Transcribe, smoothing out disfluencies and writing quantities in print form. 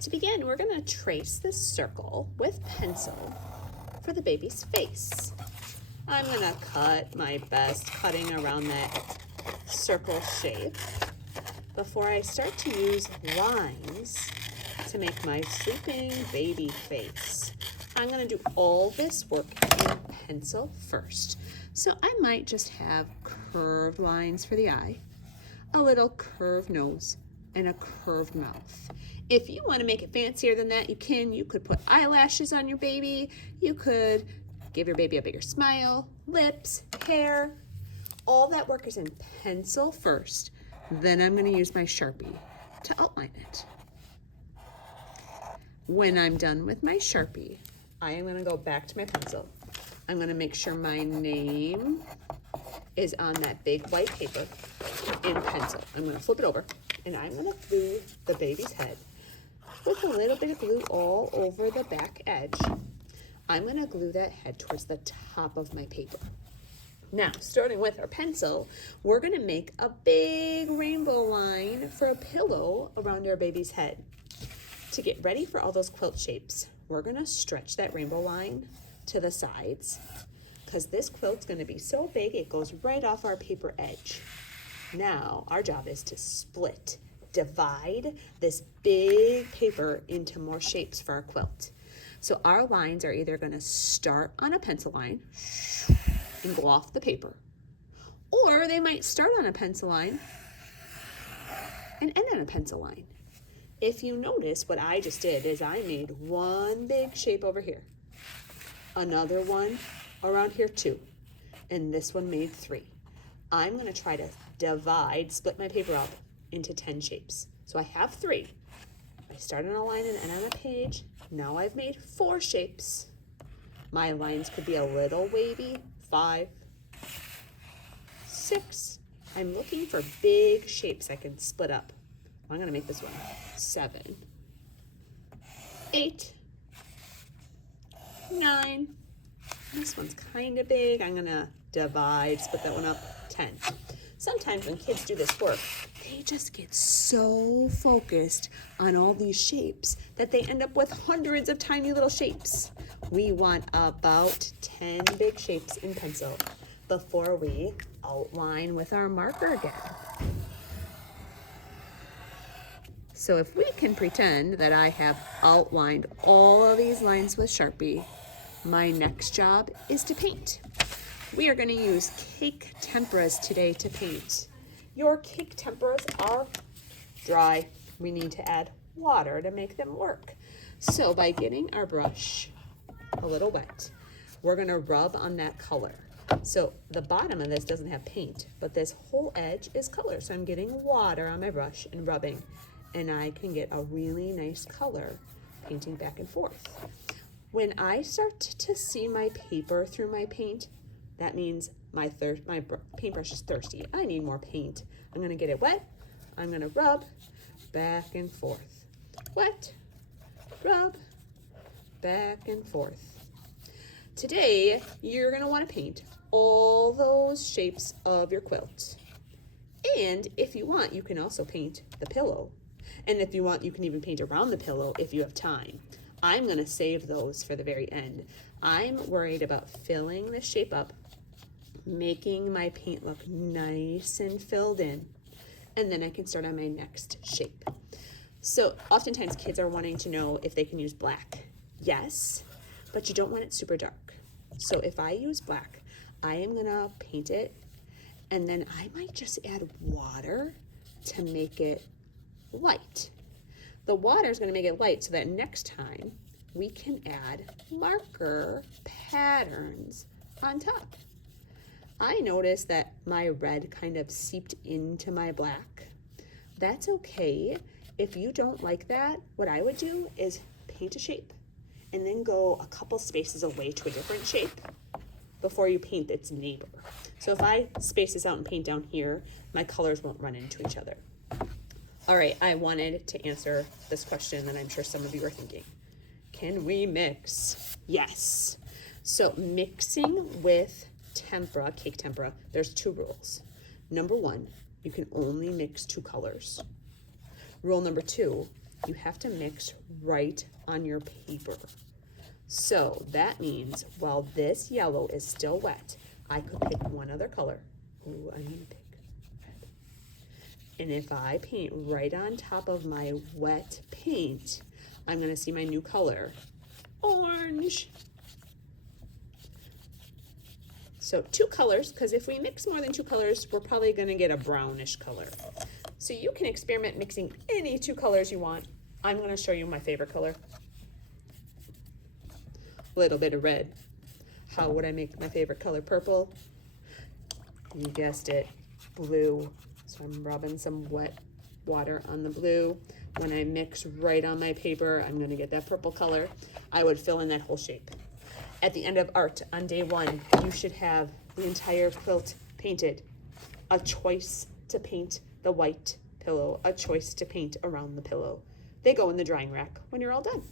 To begin, we're going to trace this circle with pencil for the baby's face. I'm going to cut my best cutting around that circle shape before I start to use lines to make my sleeping baby face. I'm going to do all this work in pencil first. So I might just have curved lines for the eye, a little curved nose, and a curved mouth. If you want to make it fancier than that, you can. You could put eyelashes on your baby. You could give your baby a bigger smile, lips, hair. All that work is in pencil first. Then I'm going to use my Sharpie to outline it. When I'm done with my Sharpie, I am going to go back to my pencil. I'm going to make sure my name is on that big white paper in pencil. I'm going to flip it over, and I'm going to glue the baby's head with a little bit of glue all over the back edge. I'm going to glue that head towards the top of my paper. Now, starting with our pencil, we're going to make a big rainbow line for a pillow around our baby's head. To get ready for all those quilt shapes, we're going to stretch that rainbow line to the sides because this quilt's going to be so big it goes right off our paper edge. Now, our job is to divide this big paper into more shapes for our quilt. So our lines are either going to start on a pencil line and go off the paper, or they might start on a pencil line and end on a pencil line. If you notice, what I just did is I made one big shape over here, another one around here too, and this one made 3. I'm going to try to split my paper up into 10 shapes. So I have 3. I start on a line and end on a page. Now I've made 4 shapes. My lines could be a little wavy. 5, 6. I'm looking for big shapes I can split up. I'm going to make this one 7, 8, 9. This one's kind of big. I'm going to split that one up 10. Sometimes when kids do this work, they just get so focused on all these shapes that they end up with hundreds of tiny little shapes. We want about 10 big shapes in pencil before we outline with our marker again. So if we can pretend that I have outlined all of these lines with Sharpie, my next job is to paint. We are going to use cake temperas today to paint. Your cake temperas are dry. We need to add water to make them work. So by getting our brush a little wet, we're going to rub on that color. So the bottom of this doesn't have paint, but this whole edge is color. So I'm getting water on my brush and rubbing, and I can get a really nice color painting back and forth. When I start to see my paper through my paint, that means my paintbrush is thirsty. I need more paint. I'm gonna get it wet. I'm gonna rub back and forth. Wet, rub, back and forth. Today, you're gonna wanna paint all those shapes of your quilt. And if you want, you can also paint the pillow. And if you want, you can even paint around the pillow if you have time. I'm gonna save those for the very end. I'm worried about filling this shape up, making my paint look nice and filled in, and then I can start on my next shape. So oftentimes kids are wanting to know if they can use black. Yes, but you don't want it super dark. So if I use black, I am gonna paint it, and then I might just add water to make it light. The water is gonna make it light so that next time we can add marker patterns on top. I noticed that my red kind of seeped into my black. That's okay. If you don't like that, what I would do is paint a shape and then go a couple spaces away to a different shape before you paint its neighbor. So if I space this out and paint down here, my colors won't run into each other. All right, I wanted to answer this question that I'm sure some of you are thinking. Can we mix? Yes. So mixing with tempera, cake tempera, there's 2 rules. Number 1, you can only mix 2 colors. Rule number 2, you have to mix right on your paper. So that means while this yellow is still wet, I could pick one other color. Ooh, I'm gonna pick red. And if I paint right on top of my wet paint, I'm gonna see my new color, orange. So 2 colors, because if we mix more than 2 colors, we're probably gonna get a brownish color. So you can experiment mixing any 2 colors you want. I'm gonna show you my favorite color. A little bit of red. How would I make my favorite color? Purple? You guessed it, blue. So I'm rubbing some wet water on the blue. When I mix right on my paper, I'm gonna get that purple color. I would fill in that whole shape. At the end of art on day 1, you should have the entire quilt painted. A choice to paint the white pillow, a choice to paint around the pillow. They go in the drying rack when you're all done.